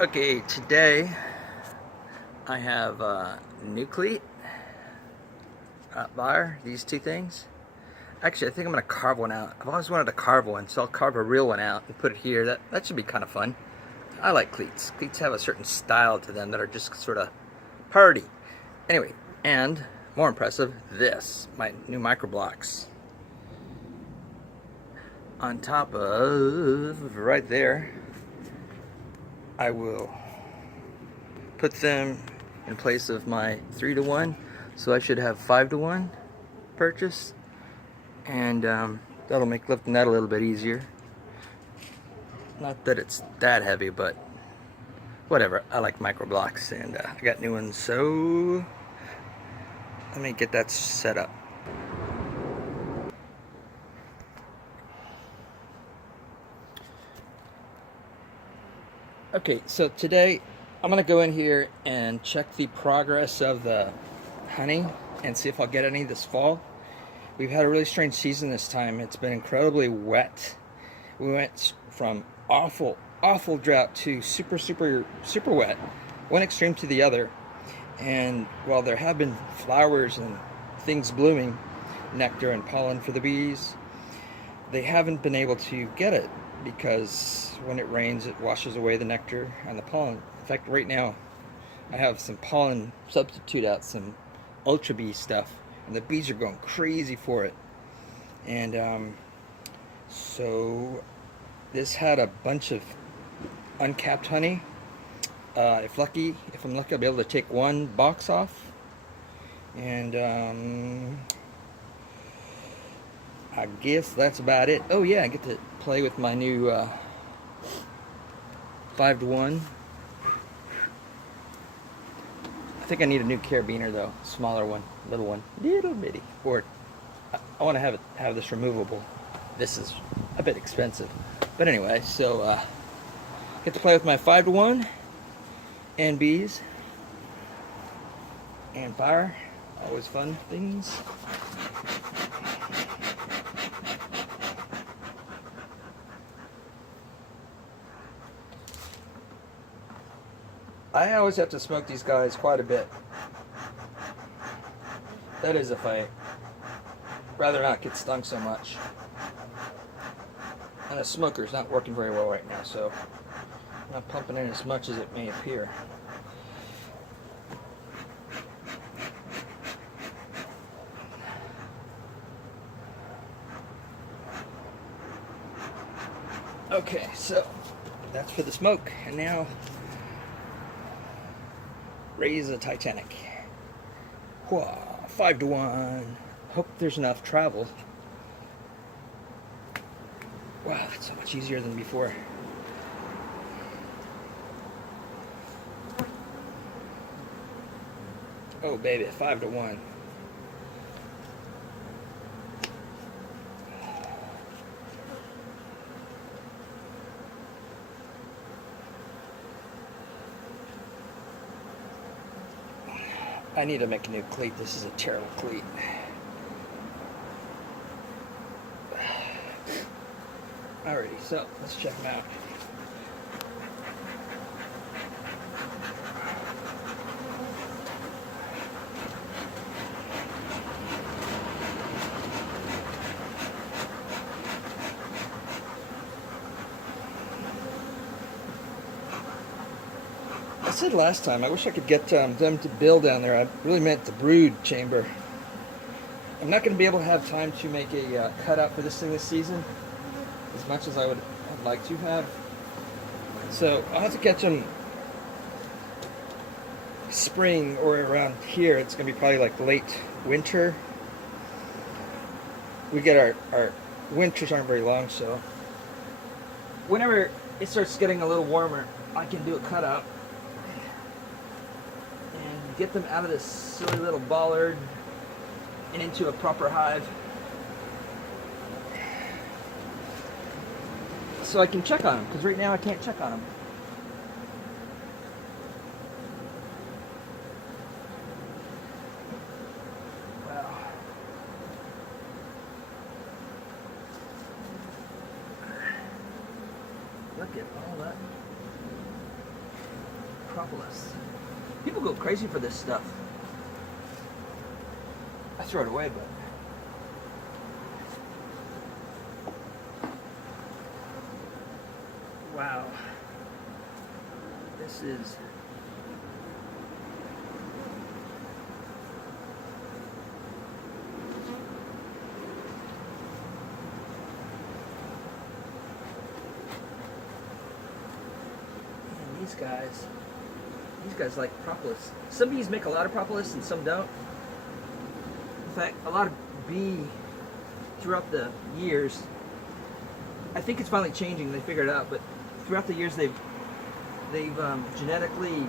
Okay, today I have new cleat, bar, these two things. Actually, I think I'm going to carve one out. I've always wanted to carve one, so I'll carve a real one out and put it here. That should be kind of fun. I like cleats. Cleats have a certain style to them that are just sort of party. Anyway, and more impressive, this, my new micro blocks. On top of, right there, I will put them in place of my 3-to-1, so I should have 5-to-1 purchase, and that'll make lifting that a little bit easier. Not that it's that heavy, but whatever. I like micro blocks, and I got new ones, so let me get that set up. Okay, so today I'm gonna go in here and check the progress of the honey and see if I'll get any this fall. We've had a really strange season this time. It's been incredibly wet. We went from awful drought to super wet, one extreme to the other. And while there have been flowers and things blooming, nectar and pollen for the bees, they haven't been able to get it because when it rains it washes away the nectar and the pollen. In fact, right now I have some pollen substitute out, some ultra bee stuff, and the bees are going crazy for it. And so this had a bunch of uncapped honey. If I'm lucky, I'll be able to take one box off, and I guess that's about it. Oh yeah, I get to play with my new 5-to-1. I think I need a new carabiner though, smaller one, little one, little bitty. Or I want to have this removable. This is a bit expensive, but anyway. So get to play with my 5-to-1 and bees and fire. Always fun things. I always have to smoke these guys quite a bit. That is if I rather not get stung so much. And the smoker's not working very well right now, so I'm not pumping in as much as it may appear. Okay, so that's for the smoke, and now raise the Titanic. 5-to-1. Hope there's enough travel. Wow, that's so much easier than before. Oh baby, 5-to-1. I need to make a new cleat. This is a terrible cleat. Alrighty, so let's check them out. I said last time, I wish I could get them to build down there. I really meant the brood chamber. I'm not going to be able to have time to make a cutout for this thing this season, as much as I would like to have. So I'll have to catch them spring or around here. It's going to be probably like late winter. We get our winters aren't very long, so whenever it starts getting a little warmer, I can do a cutout and get them out of this silly little bollard and into a proper hive, so I can check on them, because right now I can't check on them. Wow. Look at all that. propolis. People go crazy for this stuff. I throw it away, but wow, this is these guys like propolis. Some bees make a lot of propolis and some don't. In fact, a lot of throughout the years, I think it's finally changing, they figured it out, but throughout the years they've genetically,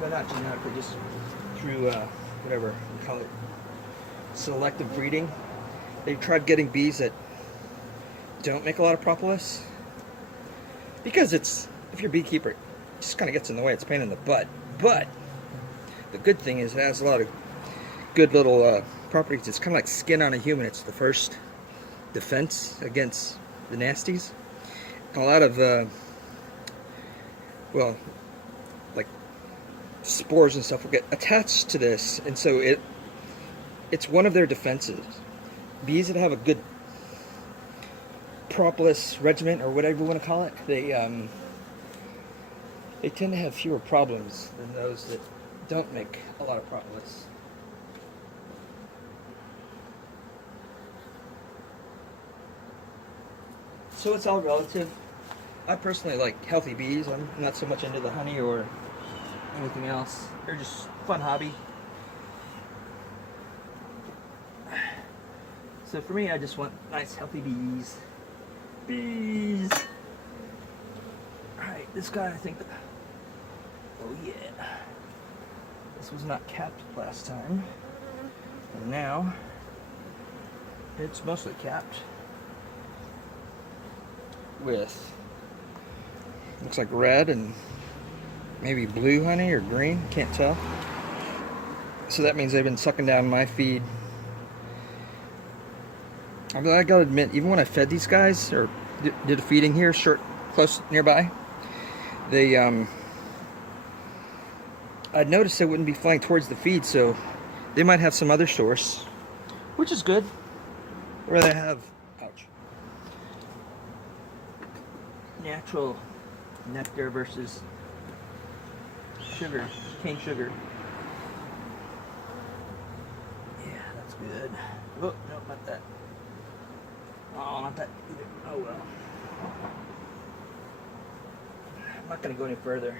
well, not genetically, just through whatever you call it, selective breeding, they've tried getting bees that don't make a lot of propolis, because it's, if you're a beekeeper, it just kind of gets in the way, it's a pain in the butt. But the good thing is it has a lot of good little properties. It's kind of like skin on a human. It's the first defense against the nasties. And a lot of well, like spores and stuff will get attached to this, and so it's one of their defenses. Bees that have a good propolis regimen, or whatever you want to call it, they tend to have fewer problems than those that don't make a lot of propolis. So it's all relative. I personally like healthy bees. I'm not so much into the honey or anything else. They're just a fun hobby. So for me, I just want nice healthy bees. Bees! Alright, this guy, I think, oh yeah. This was not capped last time. And now, it's mostly capped. With, looks like red and maybe blue honey or green, can't tell. So that means they've been sucking down my feed. I gotta admit, even when I fed these guys, or did a feeding here, close nearby, they, I'd noticed they wouldn't be flying towards the feed, so they might have some other source, which is good. Or they have, ouch, natural nectar versus sugar, cane sugar. Yeah, that's good. Oh, no, not that. Oh, not that either. Oh well. I'm not going to go any further.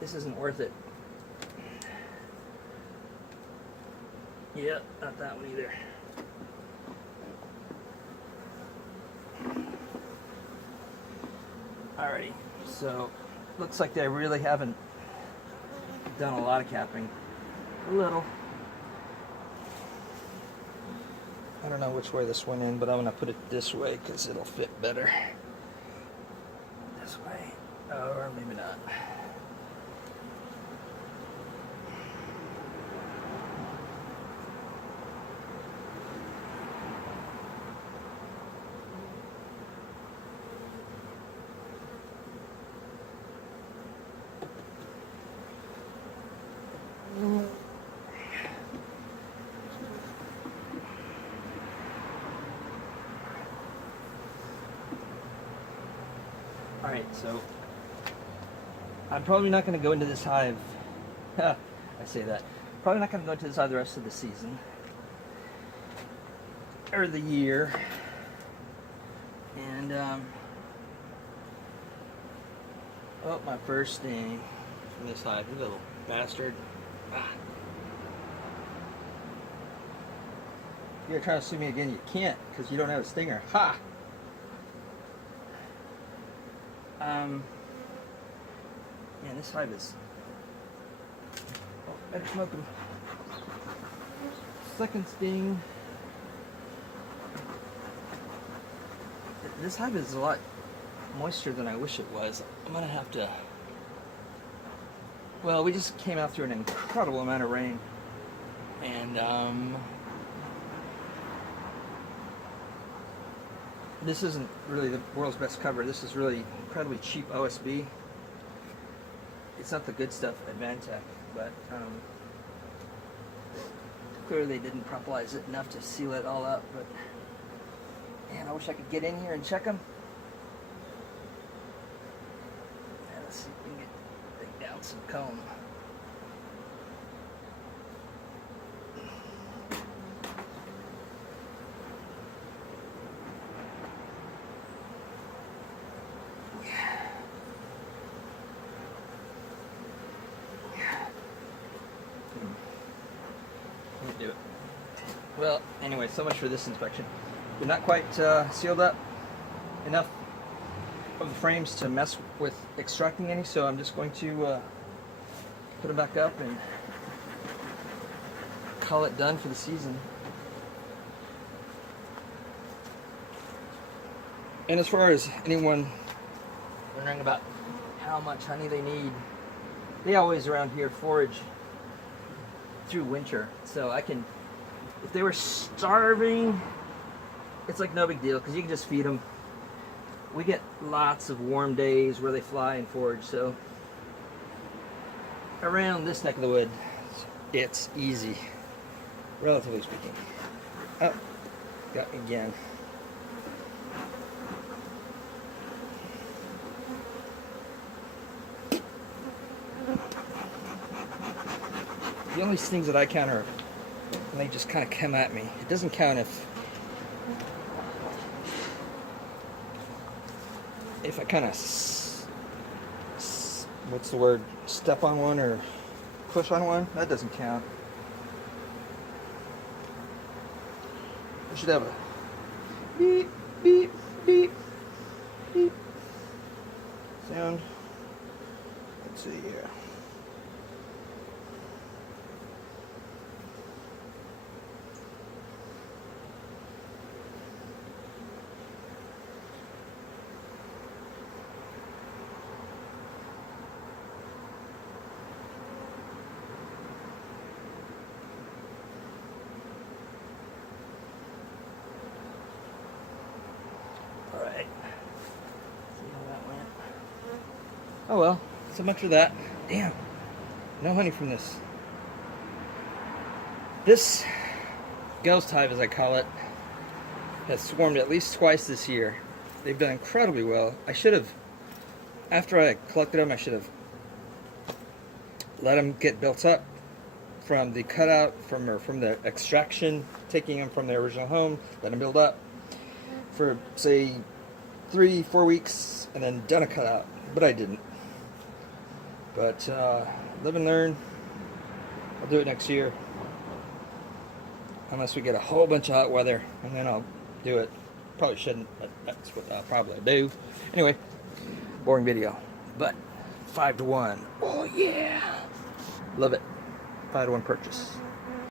This isn't worth it. Yep, not that one either. Alrighty, so looks like they really haven't done a lot of capping. A little. I don't know which way this went in, but I'm gonna put it this way because it'll fit better. This way, or maybe not. Alright, so I'm probably not going to go into this hive. I say that. Probably not going to go into this hive the rest of the season. Or the year. And, oh, my first sting from this hive. You little bastard. Ah. You're trying to sue me again, you can't, because you don't have a stinger. Ha! Man, this hive is... Oh, better smoke him. Second sting. This hive is a lot moister than I wish it was. I'm gonna have to... Well, we just came out through an incredible amount of rain. And, this isn't really the world's best cover. This is really incredibly cheap OSB. it's not the good stuff at Vantech, but clearly they didn't propolize it enough to seal it all up. But man, I wish I could get in here and check them. Yeah, let's see if we can get down some comb. Do it. Well, anyway, so much for this inspection. They're not quite sealed up enough of the frames to mess with extracting any, so I'm just going to put them back up and call it done for the season. And as far as anyone wondering about how much honey they need, they always around here forage through winter, so I can, if they were starving, it's like no big deal because you can just feed them. We get lots of warm days where they fly and forage, so around this neck of the woods it's easy, relatively speaking. Oh, got me again. The only things that I count are when they just kind of come at me. It doesn't count if I kind of, what's the word, step on one or push on one. That doesn't count. I should have a beep, beep, beep, beep sound. Let's see here. Alright. See how that went. Oh well, so much for that. Damn. No honey from this. This Ghost Hive, as I call it, has swarmed at least twice this year. They've done incredibly well. I should have, after I collected them, I should have let them get built up from the cutout, from the extraction, taking them from their original home, let them build up for, say, 3-4 weeks, and then done a cutout. But I didn't. But live and learn. I'll do it next year, unless we get a whole bunch of hot weather, and then I'll do it. Probably shouldn't, but that's what I'll probably do. Anyway, boring video, but 5-to-1. Oh yeah, love it. 5-to-1 purchase.